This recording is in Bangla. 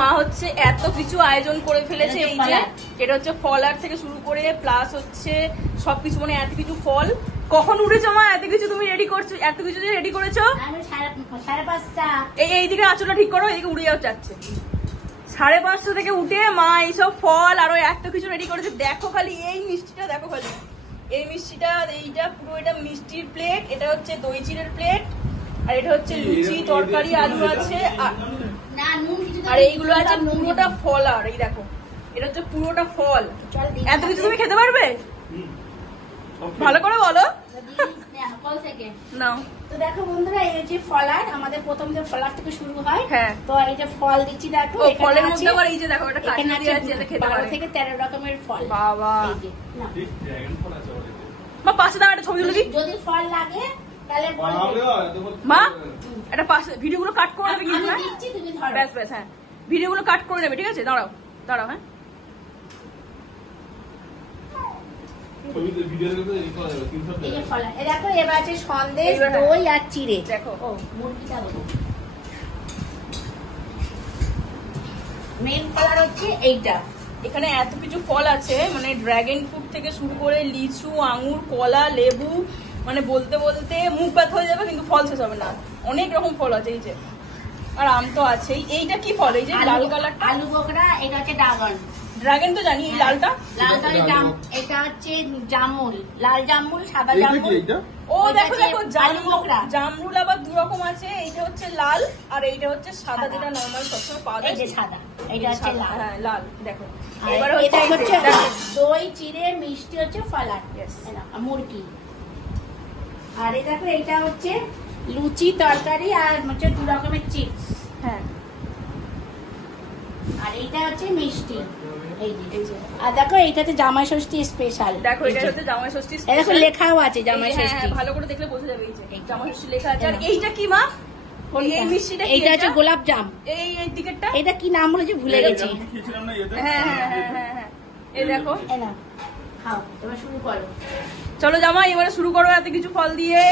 মা হচ্ছে এত কিছু আয়োজন করে ফেলেছে। এই যে এটা হচ্ছে ফলার থেকে শুরু করে প্লাস হচ্ছে সবকিছু, মানে এত কিছু ফল। কখন উঠেছো মা? এত কিছু তুমি রেডি করছো, এত কিছু যে রেডি করেছো? এইদিকে আঁচলটা ঠিক করো, এইদিকে উড়ে যাচ্ছে। 5:30 থেকে উঠে মা এইসব ফল আরো এত কিছু রেডি করেছে। দেখো খালি এই মিষ্টিটা, দেখো খালি এই মিষ্টিটা, এইটা পুরো এটা মিষ্টির প্লেট, এটা হচ্ছে দই চিড়ের প্লেট, আর এটা হচ্ছে লুচি তরকারি আলু আছে, আর এইগুলো আছে পুরোটা ফল। আর এই দেখো এটা হচ্ছে পুরোটা ফল। এত কিছু তুমি খেতে পারবে? ভালো করে বলো। নাও তো দেখো বন্ধুরা, এই যে ফলার, আমাদের প্রথম যে ফলার থেকে শুরু হয়। হ্যাঁ, তো এই যে ফল দিচ্ছি দেখো, ফলের মধ্যে আবার এই যে দেখো এটা কাটলেরি আছে, এটা খেতে পারো। 12 থেকে 13 রকমের ফল। বাবা, এই যে নাও মা পাশে দাও, একটা ছবি তুলে দিই। যদি ফল লাগে তাহলে বলবে মা, এটা পাশে ভিডিওগুলো কাট করে নেবে কিন্তু। আমি দিচ্ছি, তুমি ধরো। ব্যাস ব্যাস, হ্যাঁ ভিডিওগুলো কাট করে নেবে, ঠিক আছে? দাঁড়াও দাঁড়াও, হ্যাঁ দেখো এবার আছে সন্দেশ, দই আর চিড়ে। দেখো মুরগিটা বলো, মেন ফলার হচ্ছে এইটা। এখানে এত কিছু ফল আছে, মানে ড্রাগন ফ্রুট থেকে শুরু করে লিচু, আঙুর, কলা, লেবু, মানে বলতে বলতে মুখ ব্যথা হয়ে যাবে, কিন্তু ফল শেষ হবে না। অনেক রকম ফল আছে এই যে, আর আম তো আছেই। এইটা কি ফল? এই যে লাল কালারটা আলু বোকরা, এটা হচ্ছে ড্রাগন। ড্রাগন তো জানি, এই লালটা এটা হচ্ছে জামুল, লাল জামুল, সাদা জামুল। ও দেখো দেখো, জামরুল আবার দু রকম আছে, এইটা হচ্ছে লাল আর এইটা হচ্ছে সাদা, যেটা নরমাল সবসময় পাওয়া যায়। এই যে সাদা, এটা হচ্ছে লাল। হ্যাঁ লাল। দেখো এবার হচ্ছে দই চিড়ে মিষ্টি হচ্ছে ফলার, মুরগি। আর এই দেখো এইটা হচ্ছে লুচি তরকারি আর হচ্ছে 2 রকমের চিপস। হ্যাঁ, আর এইটা হচ্ছে মিষ্টি। এই যে, আর দেখো এইটাতে জামাই ষষ্ঠী স্পেশাল। দেখো এটা হচ্ছে জামাই ষষ্ঠী স্পেশাল, দেখো লেখাও আছে জামাই ষষ্ঠী। ভালো করে দেখলে বোঝা যাবে, এই যে জামাই ষষ্ঠী লেখা আছে। আর এইটা কি মা? এই মিষ্টিটা কি? এইটা হচ্ছে গোলাপ জাম। এই টিকেটটা এটা কি নাম বলেছে ভুলে গেছি। হ্যাঁ হ্যাঁ হ্যাঁ হ্যাঁ হ্যাঁ, এই দেখো। এই না খাও, এবার শুরু করো। চলো জামাই, এবারে শুরু করো এত কিছু ফল দিয়ে।